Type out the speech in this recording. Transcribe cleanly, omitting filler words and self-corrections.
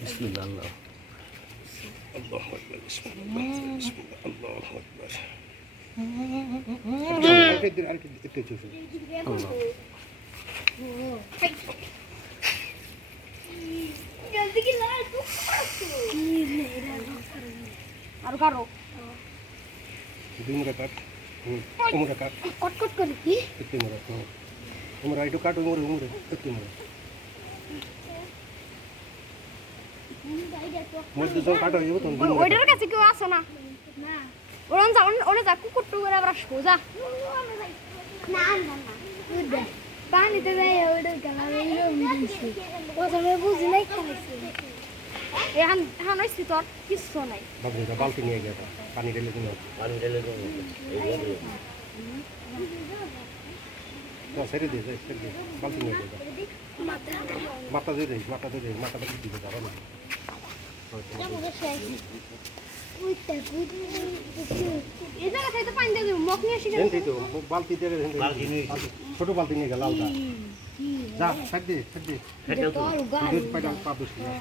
বিসমিল্লাহ আল্লাহ আল্লাহু আকবার বিসমিল্লাহ আল্লাহু আকবার আল্লাহ আর কারো দিন কাট উমরা কাট কটকট করে কি উমরা উমরা একটু কাট উমরা উমরা উমরা মধ্যে যখন কাটা হইব তখন দিন ওইটার কাছে কেউ আছে না না ওরন যা ওনে যা কুকুর টুকুর আবার সোজা না না না পানিতে যাই ওইটার কালার দিছি ও সময় বুঝি নাই খাইছি এখন এখন হইছি তোর কিছু নাই বাবু বালতি নিয়ে গেছে পানি ঢেলে দিন তো সেরে দিয়ে বালতি নিয়ে গেছে মাথা দিয়ে দেয় মাথা দিতে যাবে না এই জায়গা থেকে পানি দিয়ে মগ নিয়ে আসি বালতি দিয়ে ছোট বালতি নিয়ে গেল লালটা যা সাইড দিয়ে